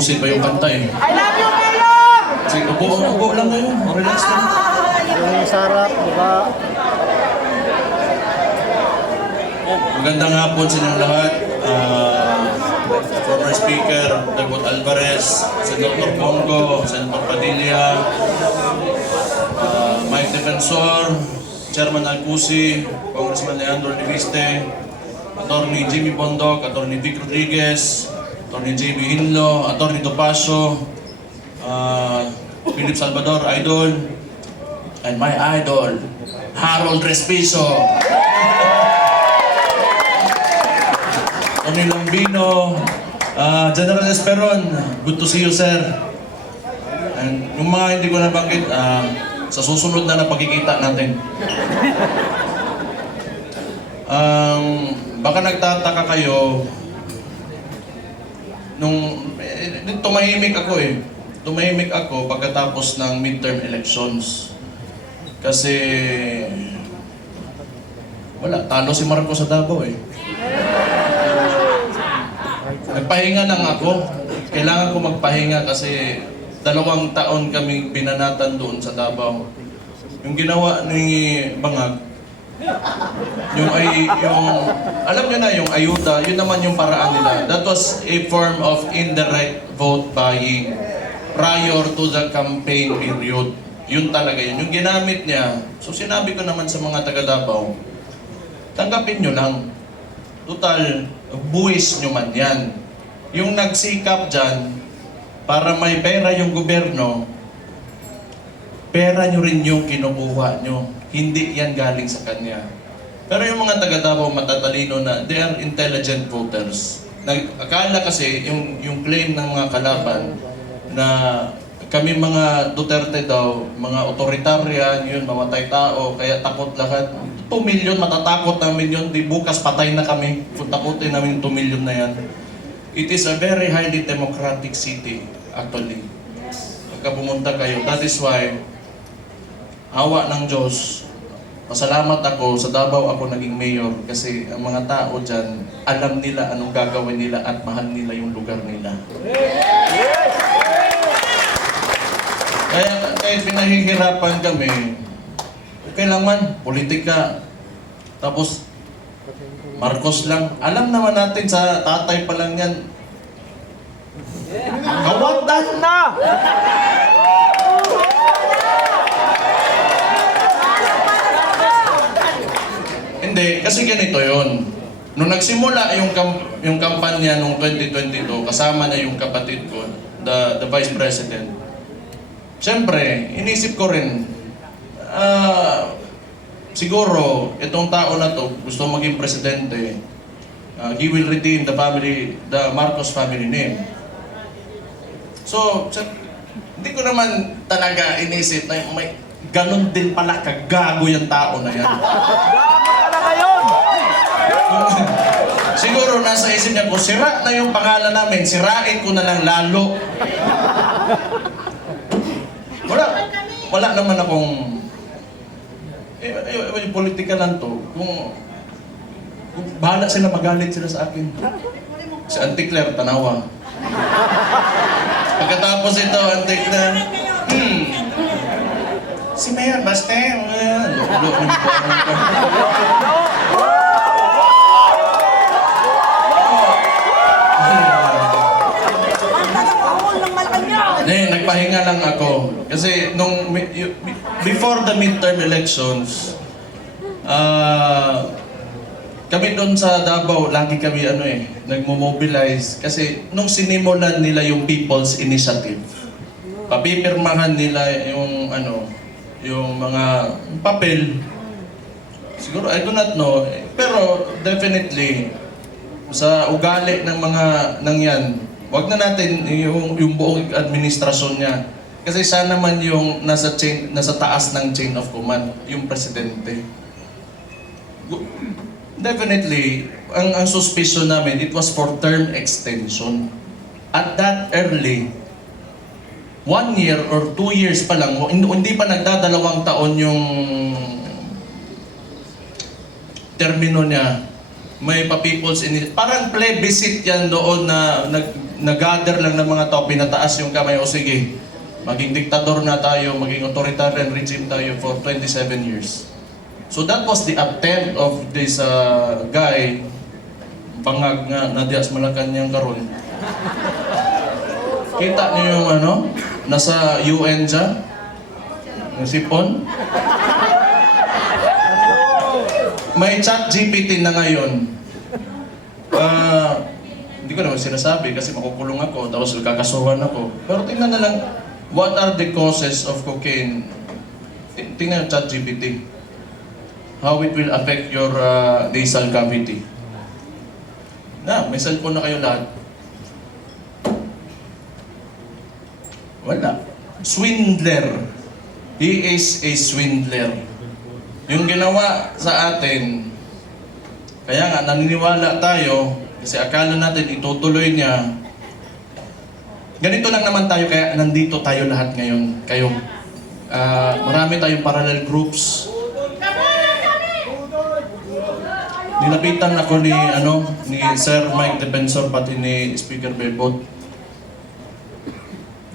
tapusin pa yung kanta eh. I love you, Mayor! Sige, upo lang ngayon. Relax lang. Yung sarap, diba? Magandang hapon sa inyong lahat. Former Speaker Dagot Alvarez, Senator Bongo, Senator Padilla, Mike Defensor, Chairman Alcusi, Congressman Leandro Liviste, Attorney Jimmy Bondok, Attorney Vic Rodriguez, Attorney JB Hinlo, Attorney Topacio, Philip Salvador, Idol, and my idol, Harold Respiso. Tony Lombino, General Esperon, good to see you, sir. And yung mga hindi ko nabanggit, sa susunod na pagkikita natin. Baka nagtataka kayo, tumahimik ako eh. Tumahimik ako pagkatapos ng midterm elections. Kasi, wala, talo si Marcos sa Davao eh. Nagpahinga lang ako. Kailangan ko magpahinga kasi 2 taon kaming binanatan doon sa Davao. Yung ginawa ni Bangag, alam nyo na yung ayuda, yun naman yung paraan nila. That was a form of indirect vote buying prior to the campaign period. Yun talaga yun. Yung ginamit niya, so sinabi ko naman sa mga taga Davao, tanggapin nyo lang. Total, buwis nyo man yan. Yung nagsikap dyan, para may pera yung gobyerno, pera nyo rin yung kinukuha nyo. Hindi yan galing sa kanya. Pero yung mga taga Davao matatalino na, they are intelligent voters. Akala kasi, yung claim ng mga kalaban, na kami mga Duterte daw, mga otoritarian, yun, mamatay tao, kaya takot lahat. 2 million, matatakot namin yun, di bukas patay na kami, kung takutin namin yung 2 million na yan. It is a very highly democratic city, actually. Pagka pumunta kayo, that is why, awa ng Diyos, pasalamat ako, sa Davao ako naging mayor, kasi ang mga tao dyan, alam nila anong gagawin nila at mahal nila yung lugar nila. Kaya kahit pinahihirapan kami, okay lang man, politika. Tapos, Marcos lang. Alam naman natin sa tatay pa lang yan. Kawadan na! Hindi, kasi ganito yon. Nung nagsimula yung kampanya noong 2022, kasama na yung kapatid ko, the Vice President. Siyempre, inisip ko rin, siguro, itong tao na to, gusto maging presidente, he will retain the Marcos family name. So, hindi ko naman talaga inisip na may ganun din pala kagago yung tao na yan. Gago talaga yun! Siguro nasa isip niya, kung sira na yung pangalan namin, sirain ko na lang lalo. Wala naman akong yung politika lang to, kung bahala sila, magalit sila sa akin. Si Auntie Claire, tanawa. Pagkatapos ito, Auntie Claire, si Mayor, basta nagpahinga lang ako. Kasi before the midterm elections, kami doon sa Davao, lagi kami nagmo-mobilize. Kasi nung sinimulan nila yung People's Initiative, papipirmahan nila yung mga papel. Siguro, I do not know. Pero definitely, sa ugali ng mga yan, wag na natin yung buong administrasyon niya. Kasi siya naman yung nasa taas ng chain of command, yung presidente. Definitely, ang suspicion namin, it was for term extension. At that early, 1 year or 2 years pa lang, hindi pa nagdadalawang taon yung termino niya, may pa-people's initiative. Parang plebiscite yan doon na nag-gather lang ng mga tao, pinataas yung kamay, o sige, maging diktador na tayo, maging authoritarian regime tayo for 27 years. So that was the attempt of this guy, bangag nga, nadias Malacanang karon. Kita niyo yung ano, nasa UN siya, yung sipon. May chat GPT na ngayon. Hindi ko naman sinasabi kasi makukulong ako, tapos kakasuhan ako. Pero tingnan na lang, what are the causes of cocaine? Tingnan yung chat GPT. How it will affect your nasal cavity. May cellphone na kayo lahat. Wala. Swindler. He is a swindler. Yung ginawa sa atin, kaya nga naniniwala tayo, kasi akala natin itutuloy niya. Ganito lang naman tayo, kaya nandito tayo lahat ngayon. Kayo. Marami tayong parallel groups. Nilapitan ako ni Sir Mike Defensor, pati ni Speaker Bebot.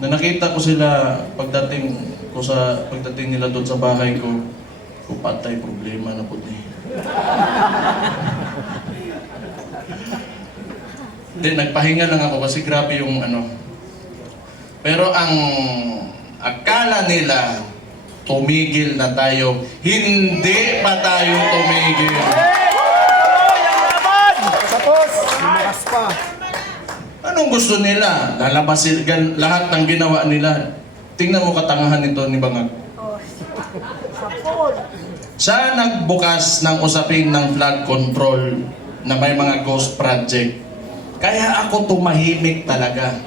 Na nakita ko sila pagdating nila doon sa bahay ko, patay problema na po niya. Then nagpahinga lang ako kasi grabe yung Pero ang akala nila, tumigil na tayo. Hindi pa tayo tumigil. Tapos, lumakas pa. Anong gusto nila? Lalabasin lahat ng ginawa nila. Tingnan mo katangahan nito ni Bangag. Siya nagbukas ng usapin ng flood control na may mga ghost project. Kaya ako tumahimik talaga.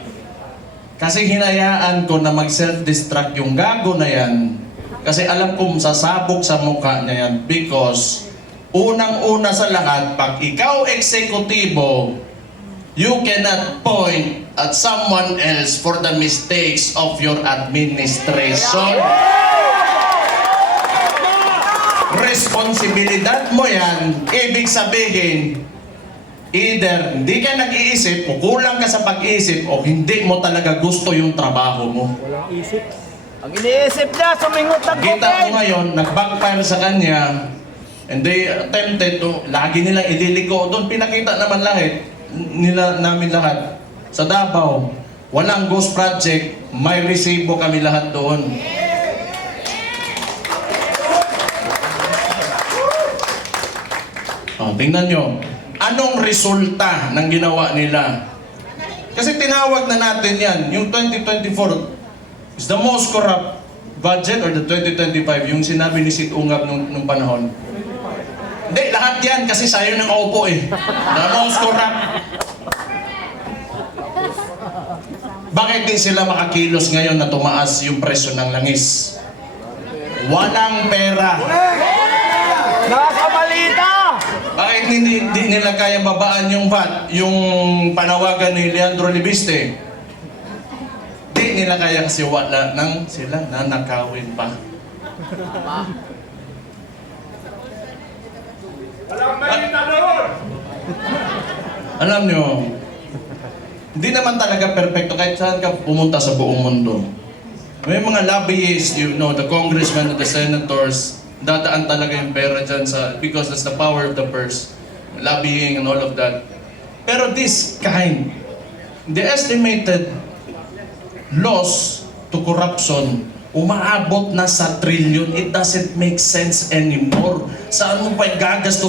Kasi hinayaan ko na mag-self-destruct yung gago na yan. Kasi alam kong sasabog sa mukha niya yan. Because unang-una sa lahat, pag ikaw eksekutibo, you cannot point at someone else for the mistakes of your administration. Responsibilidad mo yan, ibig sabihin, either hindi ka nag-iisip o kulang ka sa pag-iisip o hindi mo talaga gusto yung trabaho mo. Walang isip. Ang iniisip niya, sumingot ng Kita mo cocaine. ngayon, nag-backfire sa kanya, and they attempted to, lagi nilang ililiko. Doon pinakita naman namin lahat. Sa Davao, walang ghost project, may resibo kami lahat doon. Tingnan nyo, anong resulta ng ginawa nila? Kasi tinawag na natin yan, yung 2024 is the most corrupt budget, or the 2025, yung sinabi ni Sid Ungab nung panahon. Hindi, lahat yan kasi sayo ng opo eh. The most corrupt. Bakit di sila makakilos ngayon na tumaas yung presyo ng langis? Walang pera. Nakabalita! Bakit hindi nila kaya babaan yung VAT, yung panawagan ni Leandro Libiste? Di nila kaya kasi wala nang sila nanakawin pa. Alam nyo, hindi naman talaga perfecto kahit saan ka pumunta sa buong mundo. May mga lobbyists, the congressmen, the senators, dadaan talaga yung pera dyan because that's the power of the purse. Lobbying and all of that. Pero this kind, the estimated loss to corruption, umaabot na sa trillion. It doesn't make sense anymore. Saan mo pa gagastos